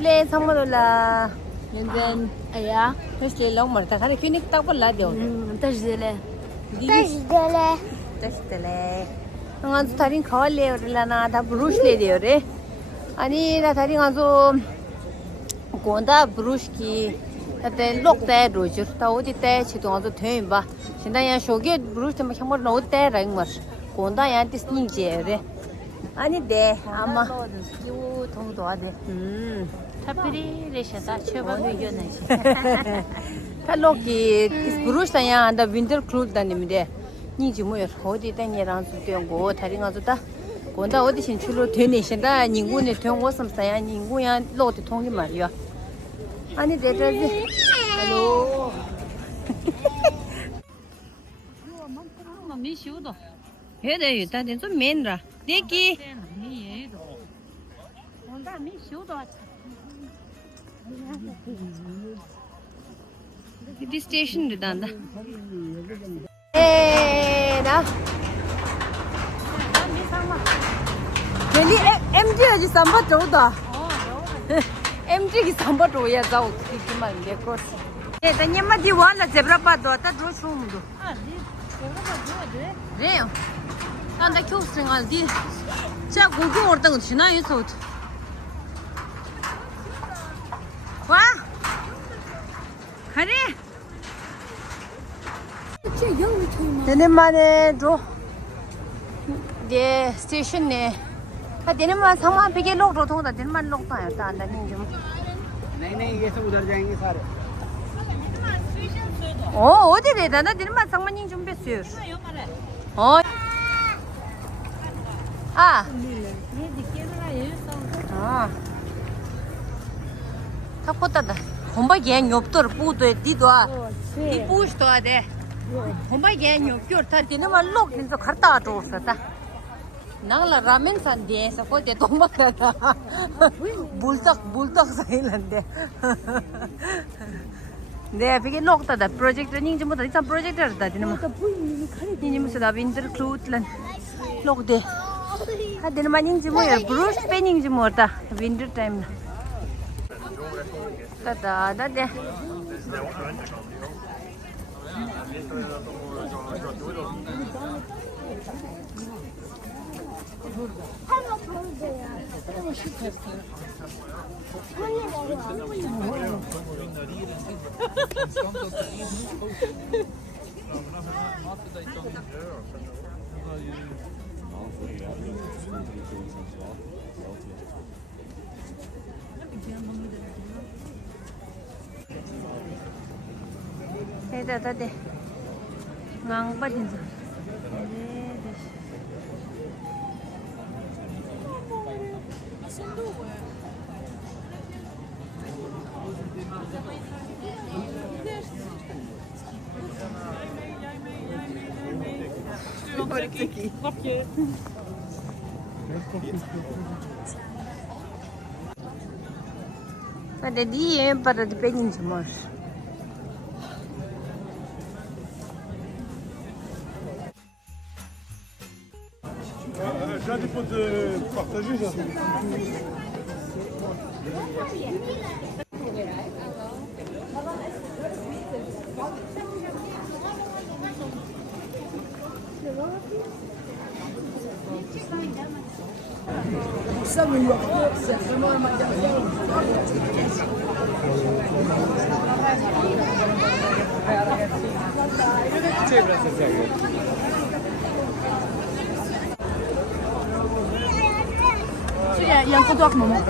플레이 상마돌라. Neden aya. 플레이 long 말다. 가리 피닉 딱 볼라 돼. Tajdele. Taştele. Ngan tarin khawale orlana da brush le diyor. Ani da tarin azo gonda brush ki ate lok ta rojur ta odi ta chidong azo thön ba. Sinda ya shoge brush te makhamor no ta rang mar. Gonda ya tisning je re. 아니 네 아마 요 동도 하대 Tapiri reşata çöbanu yöneci. 탈로기 브루스타야 안다 윈터 클로즈 다니미데 니지 뭐여 어디 다니랑 수되고 다른 가서다 건다 어디 신출로 되네신다 인구네 통고섬사야 인구야 로드 통이 말이야 아니 데저지 할로 미시우도. 해대 일단 좀 맨라 내기 미예도. 온다 미시우도. 이 스테이션도 단다 에나 멜리 MG지 삼바 조다 MG기 삼바 조야 자오 기기만 게 코스 에 다니마 디완라 제브라바도 다 조슈무도 아, 니 저거가 좋아돼. 그래요 안다 교수가 디 자, 고기 ordan 지나 있어 와 가리 되는만에 줘 네, 스테이션네 아 되는만 상만 베개 록로 통다 되는만 록다 야 안다 좀 नहीं ये सब उधर जाएंगे सारे 어디 되다나 되는만 상만 좀 뺐어요 어 아 탁포다다 홈바게 없더라 뿌도 디도 이 뿌스도 하대 홈바게 없겨 다 되는 말로 진짜 갔다 왔었다 나라 라멘 산디에서 거기 도망다다 불떡 사이는데 네 비게 녹다다 프로젝트 닝지 뭐다 이상 프로젝트다 되는 거 니 무슨 다 윈터 클로틀란 녹데 하드는 만인지 뭐야 브루스 페닝지 뭐다 윈터 타임 따다 다데 해다 돼. ngang 빠진 자. Pada dia pada dipengin semua. J'ai un dépôt de partager ça. Ça, New York, c'est vraiment un magasin. Il y a un comptoir maman.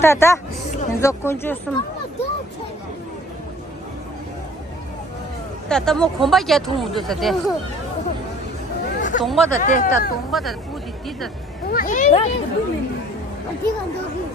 Tata, закончился. Tata 뭐 공부하게 통무도 돼. 동마다 됐다. 동마다 부디 뒤다. 어디가 너기?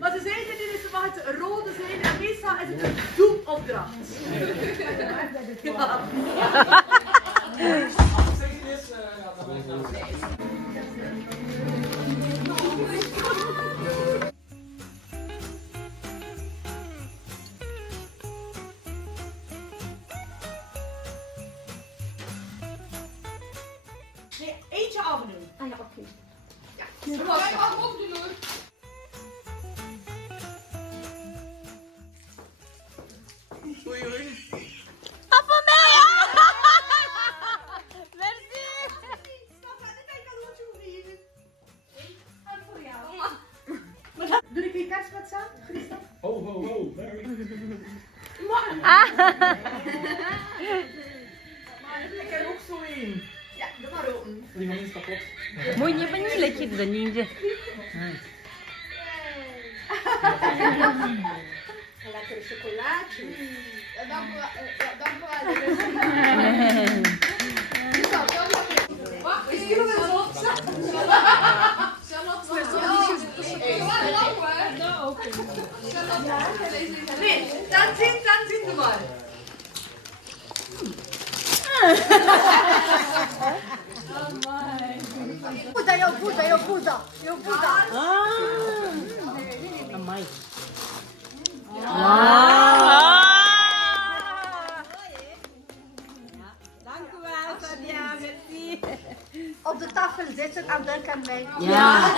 Maar ze zeiden dit is mag het een rode zijn en meestal is het een doelopdracht. Nee, eentje afdoen. Ah ja, oké. Ja, dat was het. Ook doen hoor. Oei, oei. Ah, voor mij! Merci! En voor jou. Doe ik die kerstmet samen, Christa? Ho, ho, ho. Ik heb ook zo een. Ja, doe maar open. Die van is kapot. Moet je niet lekker doen, niet? Lekkere chocolaatjes. Ja, dank u wel. Wacht, is hier nog eens op? Nee, dan zien we maar. Puta, yo puta. Amai. Dank u wel, Fadia, merci. Op de tafel zitten en denk aan mij. Ja.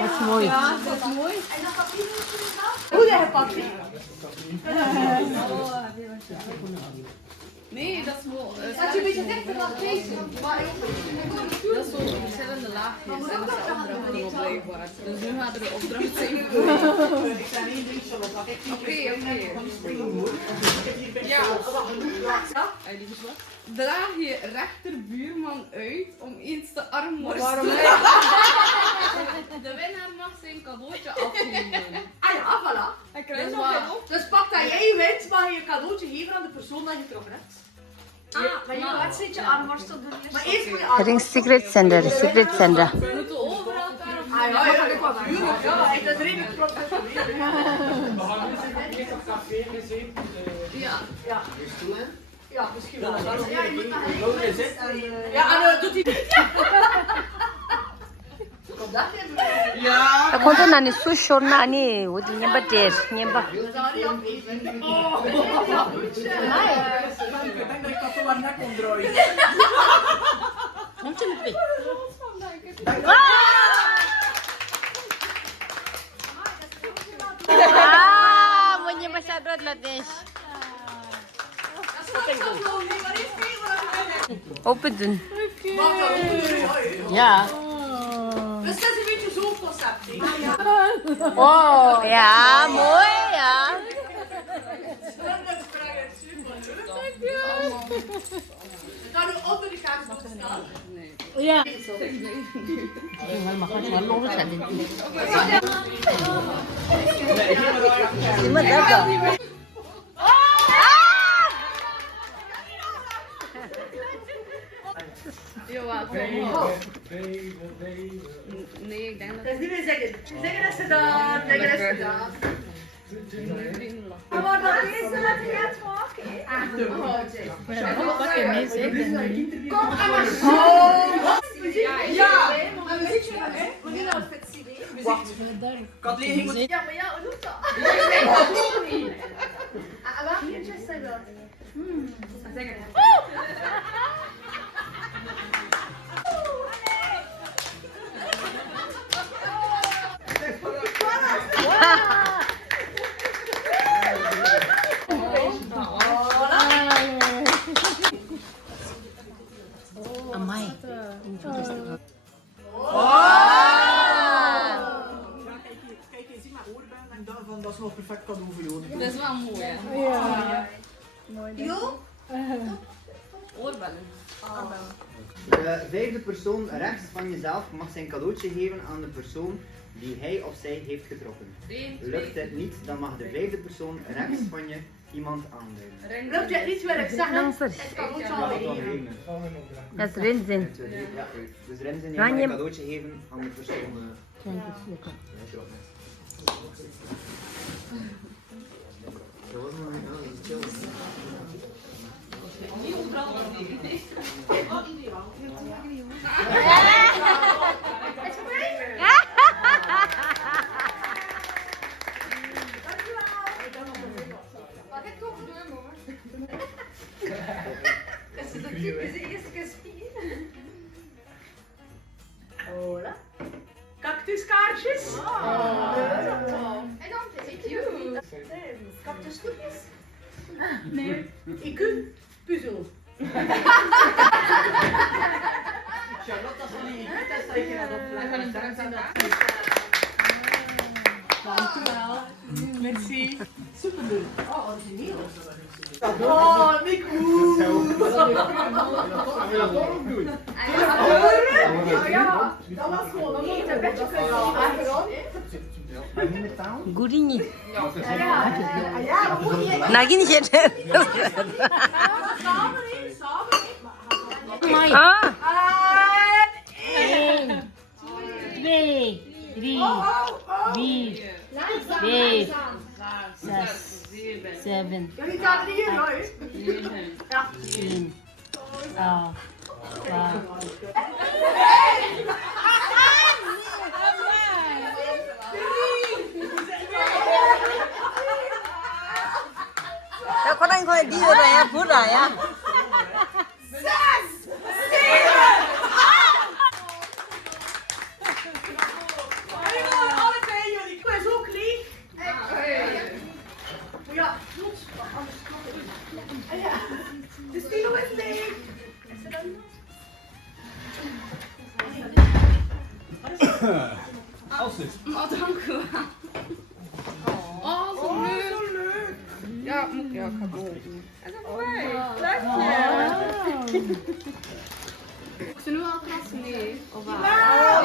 Dat is mooi. Ja, dat is mooi. En dan papier Hoe heb je papier? Nee, dat is wel. Dat je een beetje dichter laat lezen. Dat is zo verschillende laagjes en dat is de opdracht dan blijkbaar. Dus nu gaat er de opdracht zijn. Oké. Ja. Lieve schat. Draag je rechterbuurman uit om eens te armworstelen. Waarom De winnaar mag zijn cadeautje afnemen. Ah ja, voilà. Hij krijgt Dus, nog geen op. dus pak dat jij wint, mag je een cadeautje geven aan de persoon dat je getroffen hebt. Maar je wedstrijdje armworstel doen eerst. Maar eerst moet je aan. Ring secret sender, secret sender. We moeten overal daarop. Ah ja, dat was natuurlijk. Ja, dat is redelijk professioneel. Ja. Ja. Ja, misschien wel. Ja, je moet naar links. Ja, en doet hij niet. Komt dat even? Ja. Dat komt dan niet zo short na nee, hoe die niet beter, niet ba. Dat is al niet afwezig. Oh, ja, goed. Ik denk dat ik dat zo aan nek omdraaien. Komt je met moet je masyado latin. Open doen. Ja. Dus dat is een beetje zo'n concept. Oh, ja, mooi, ja. Kan u onder de kaart staan? Ja. Jawel, nee, ik denk dat Dat is niet meer zeggen. Zeggen is gedaan. Zeggen is gedaan. Maar dat is de laatste maken. Kom ja. Maar we zitten hier. We gaan naar het CD. Wacht. Ja, maar ja, hoe doet dat? En welke liedjes zijn dat? cadeau voor jou. Dat is wel mooi, hè? Jo? Oorbellen. De vijfde persoon rechts van jezelf mag zijn cadeautje geven aan de persoon die hij of zij heeft getrokken. Lukt dit niet, dan mag de vijfde persoon rechts van je iemand aanduiden. Lukt het niet, wil ik zeggen. Danser. Het kan ook wel weer. Dat is Rinzin. Ja, dus Remzen, je Ga mag je- een cadeautje geven aan de persoon. Hola. Cactuskaartjes. En dan is het cute. Cactuskoekjes? Nee. IQ? Puzzel. Charlotte, dat is van die IQ-test dat je dat opleggen. Dankjewel. Merci. Superleuk. Oh, origineel. Oh, Nico. Ja, dat was gewoon een beetje Goedinje. Ja, dat moet je. Nagin zitten. Samen. Ah. 1, 2, 3, 4, 5, 6, 7, Jullie gaan er hier uit. 10, 11, 12. Ya con anh coi đi rồi này, phút rồi á. Alle twee jullie. Ik ben zo klein. Ja, klopt. Anders klopt het niet. Ja, de stilo is leeg. Oh, dank u wel. Oh, zo leuk. Zo leuk. Ja, moet ja, ik ga boven. En dan mooi. Ze nu al kras? Nee. Of wel?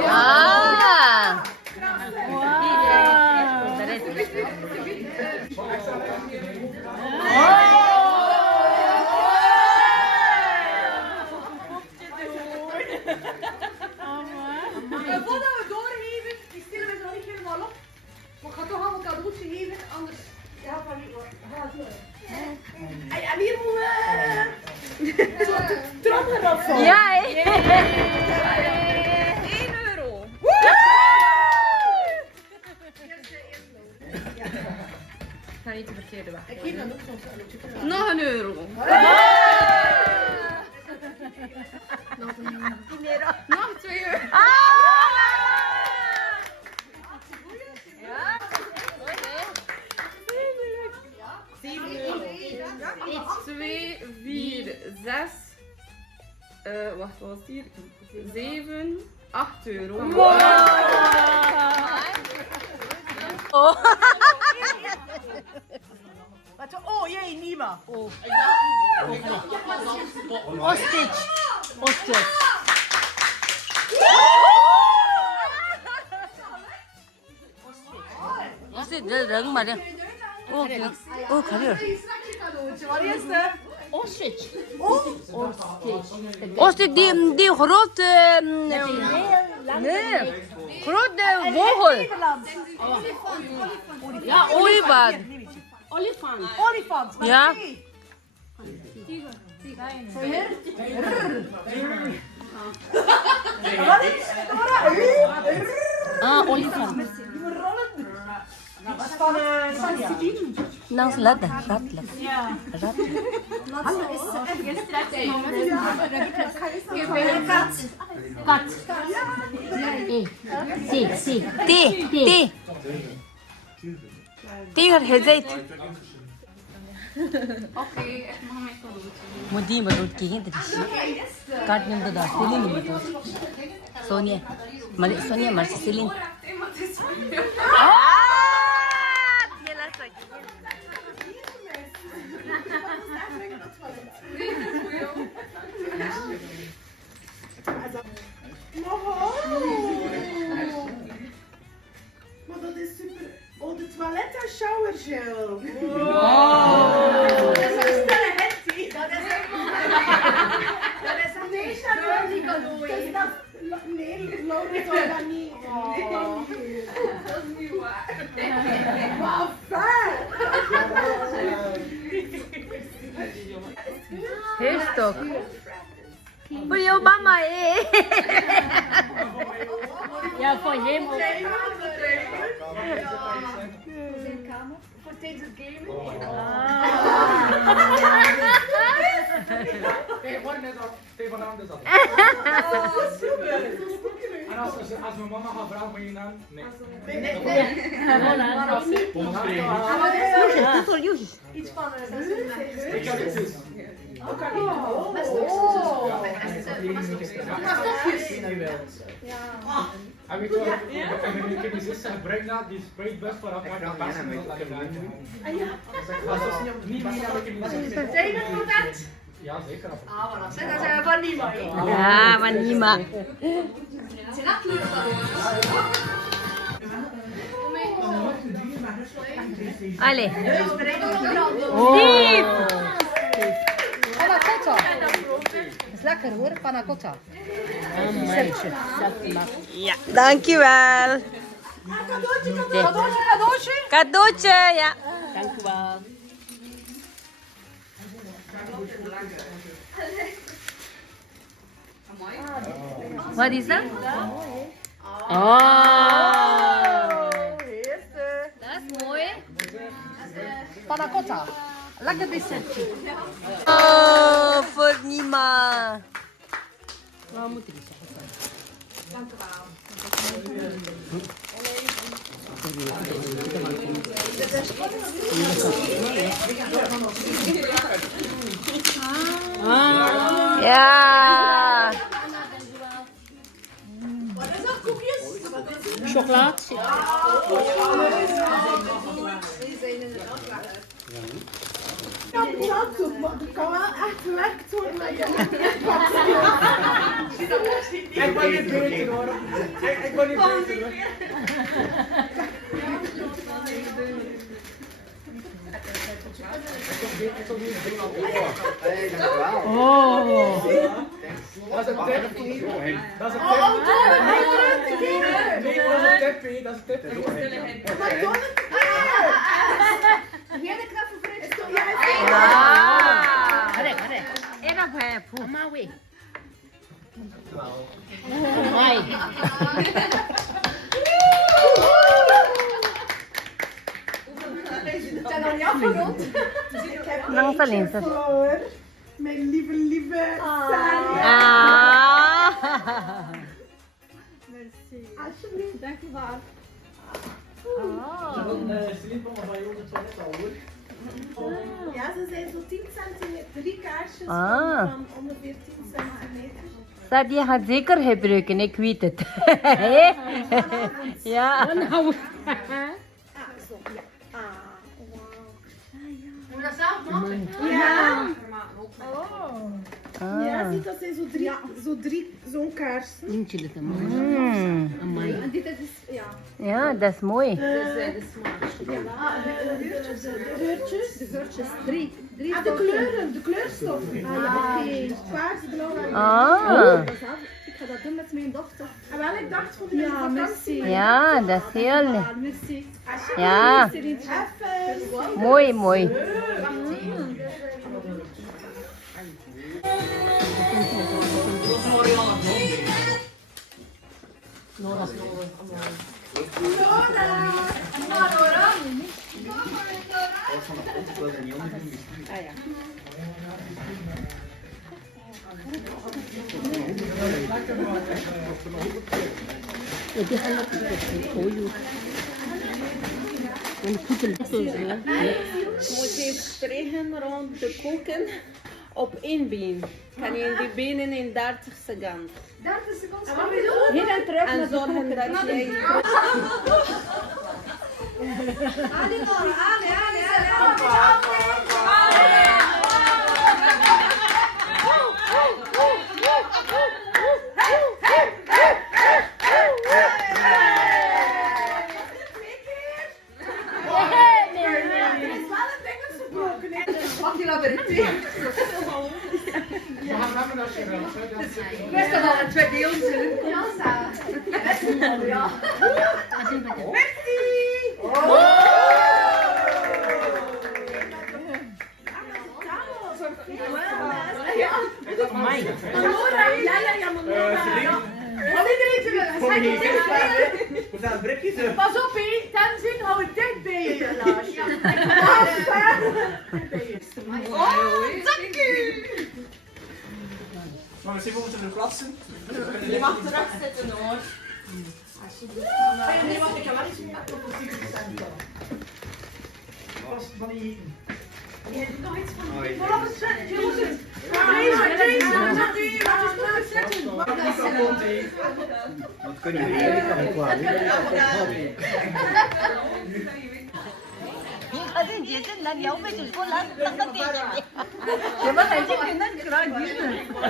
Ah. Voordat we doorgeven, die stellen we nog niet helemaal op. Maar ik ga toch al een cadeautje geven, anders gaat dat niet worden. En hier moeten we trappen of zo. Ja, hè. 1 euro. Ga niet de verkeerde weg. Ik geef dan ook zo'n cadeautje. Nog 1 euro. Nog 2 euro. Iets, 2, 4, 6. Wacht, wat was hier? 7, 8 euro. Oh jee, Nima. Ostrich. Ostrich. Ostrich, dat rừng mà đây. Ô, khá được. Wat is het? Ostrich. Ostrich, die grote... Nee, grote vogel. Ja, Olifant. olifant. Olifant. Ja. Ah, olifant. Nang selat dah, rat lah. Rat. Kat. Si. Ti. Ti had hezait. Oké, ik mag mijn cadeautje. Mudi marut kingen tadi. Kat nim to dah, silin nim to. Sonia. Malik Sonia masih silin. Iemand is van jou. Ah! Dia lah sakit. Maar dat is super. Oh, de toilet en shower gel. Dat is een sterre heftig. Dat is een nee, nee, Laura zou dat niet. Dat is niet waar. Maar fijn. Heerstok. Voor jouw mama, hé. Ja, voor hem ook. Voor tijdens het gamen. Tegenavond is dat. En als mijn mama gaat vragen van je naam, nee. Iets van Ik ga dit eens. En weet je wat? Ik heb die zus gebruikt na, die spreekt best voor elkaar. Dat best wel dat ik niet meer dat ik niet Zijn we content? Ja, zeker. Ah, voilà. Zeg, dat zijn we van niemand. Ja, maar niemand. Zijn dat kleuren Allee. Panna cotta. Is lekker hoor, panna cotta. Ja, dankjewel. Cadeautje? Cadeautje, ja. Dank u wel. Wat is dat? Oh. Dat is mooi. Panna cotta. Lekker dessertje. Oh, voor niemand. Waar moet ik zeggen? Ja. Wat is dat, koekjes? Chocolade. Dat kan wel echt gelekt worden met je. Ik ben niet beter hoor. Ik ben niet beter hoor. Hey, dankjewel. Oh. Dat is een tip. Dat is een Oh, tip. hij drukt de kinderen. Nee, dat is een tip, hè. Dat is een tip. Wat doe ik? Geen knuffel voor het toch? Ja. Arre, arre. En dan heb je. Mama, wee. Amai. Zijn nog niet afgerond? Langs de linker. Voor mijn lieve Sarah. Ah. Merci. Alsjeblieft, dank u wel. Ja, ze zijn zo 10 centimeter, 3 kaarsjes van ongeveer 10 centimeter. Dat je gaat zeker gebruiken, ik weet het. Hé? Ja. Ah, zo, ja. Ah, wauw. Moet dat zelf maken? Ja. Ja, zie, dat zijn zo'n kaarsen. Eentje dit hem. Amai. En dit is, ja. Ja, dat is mooi. De geurtjes. Drie. Ah, de kleuren, de kleurstoffen. Ah, ja, oké. Paars, blauw en Ah. ik ga dat doen met mijn dochter. En wel, ik dacht voor de vakantie. Ja, dat is heel Merci. Ja. Even. mooi, mooi. Moet je springen rond de koeken op één been. Kan je die benen in 30 seconden. 30 seconden. Hier en terug en zorgen dat jij... Ali, Ali, Ali. Attila Berretti. We gaan remmen als je wilt. Hè. Dat is het. Best wel een twee deels. Ja. Amai. We staan brikjes op. Pas op, hé. Tenzin hou ik dicht bij je, Lars. Maar we zien we moeten er plaatsen. Je mag terug zitten hoor. Nee, want ik heb wel iets meer Van die... Je doet nog iets van... Mooi. Vooral het zetten, jongens. Wat kun je weer?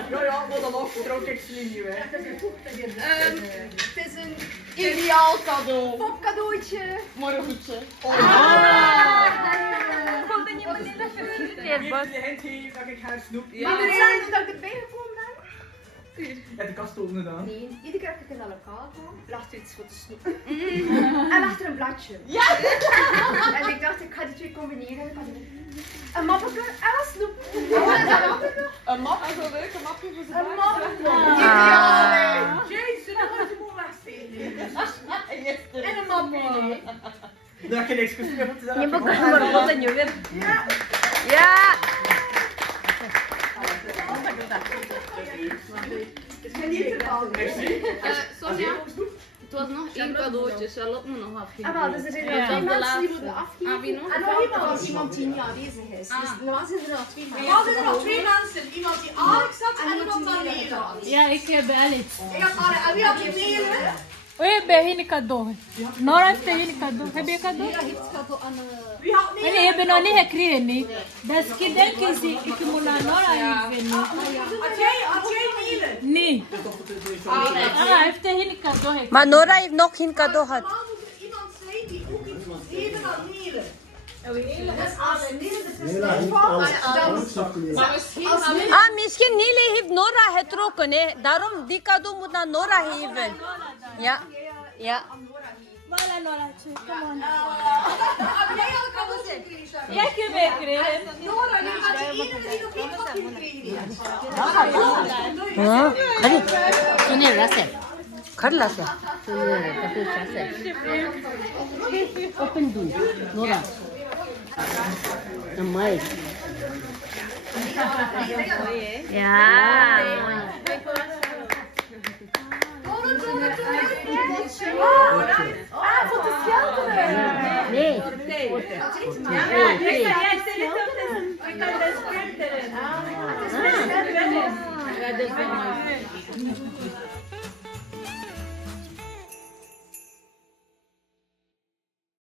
Ja, ja, maar dan afgetrokken ik niet weg. Het is een ideaal cadeau. Popcadeautje. Morgentje. De hand hier, dat ik haar snoep. Maar we zijn dat ik erbij gekomen ben. En de kast openen dan. Nee, iedere keer als ik in dat lokaal kwam, lag er iets voor te snoepen. En lag er een bladje. Ja! En ik dacht, ik ga die twee combineren. Een mappetje en wat snoep. Een map, en zo'n leuke mapje voor zijn Een mappetje. Ah. Jezus, dat was je moe wegsteken. En een mappje. Dat heb je niks gezien, want ze Je moet maar wat en jongen. Ja. Sonja, het was nog één cadeautje. Charlotte moet nog afgeven. Ah, wel, dus er zijn nog twee mensen die moeten Ah, afgeven. wie nog? En nog iemand die niet aanwezig is. Dus normaal zijn er nog twee mensen. Ja, er zijn er nog twee mensen. Iemand die Alex had en iemand die Nele had. Ja, ik heb Alex. Ik had Alex. En wie had die Nele? Oi, ben geen cadeau. Nora heeft geen cadeau. Heb je cadeau? Wie had Nele? Nee, hebben nog niet gekregen. Nee. Dat is denken ze, ik moet naar Nora geven. Had jij Nele? Nee. Ah, heeft geen cadeau gekregen. Maar Nora heeft nog geen cadeau gehad. Normaal moet er iemand zijn die ook iets moet geven aan Nele. Dus als Nele de tussenuit valt, dan... Maar misschien gaan we... Ah, misschien Nile heeft Nora getrokken, hè. Daarom die cadeau moet naar Nora geven. Ja. Ja. Voilà, Nora, come on. Jij had een cadeau gekregen. Ja, ik heb gekregen. Nora, je gaat de enige die nog niet had gekregen. हाँ खरी सुने रसे खरला से सुने कपे रसे ओपन दू नोरा अम्माई या Ah, voor te schelden. nee Ja,